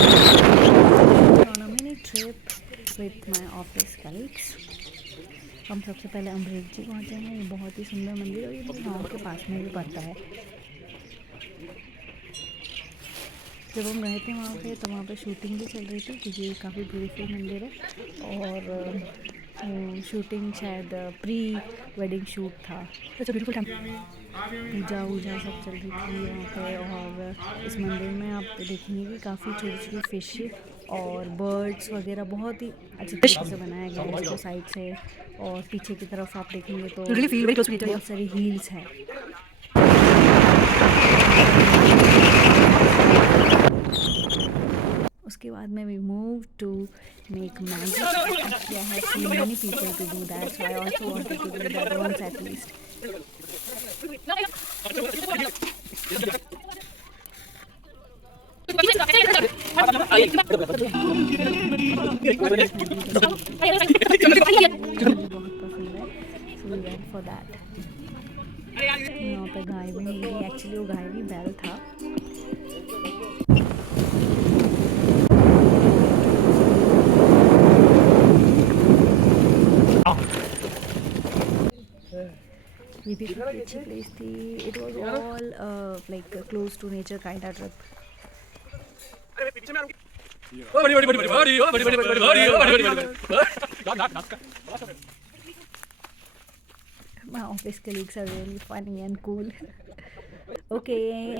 On a mini trip with my office colleagues. हम सबसे पहले अमरीक जी पहुँचे हैं। ये बहुत ही सुंदर मंदिर और ये मेरे गाँव के पास में भी पड़ता है। जब हम गए थे वहाँ पे तो वहाँ पे शूटिंग भी चल रही थी क्योंकि काफ़ी ब्यूटीफुल मंदिर है और शूटिंग शायद प्री वेडिंग शूट था। तो ब्यूटीफुल टाइम पूजा वूजा सब चल रही थी वहाँ पे। और इस मंदिर में आप देखेंगे कि काफ़ी छोटी छोटी फिश और बर्ड्स वगैरह बहुत ही अच्छे तरीके से बनाया गया है इसको साइड से। और पीछे की तरफ आप देखेंगे तो बहुत सारी हील्स हैं। उसके बाद में we move to make Maggi. Actually I have seen many people to do that, so I also wanted to do that once at least. बहुत पसंद है, so we went for that. यहाँ पे गाय भी मिली, एक्चुअली वो गाय भी बैल था। ये भी काफ़ी अच्छी प्लेस थी। It was all like close to nature kind of trip. My office colleagues are really funny and cool. Okay.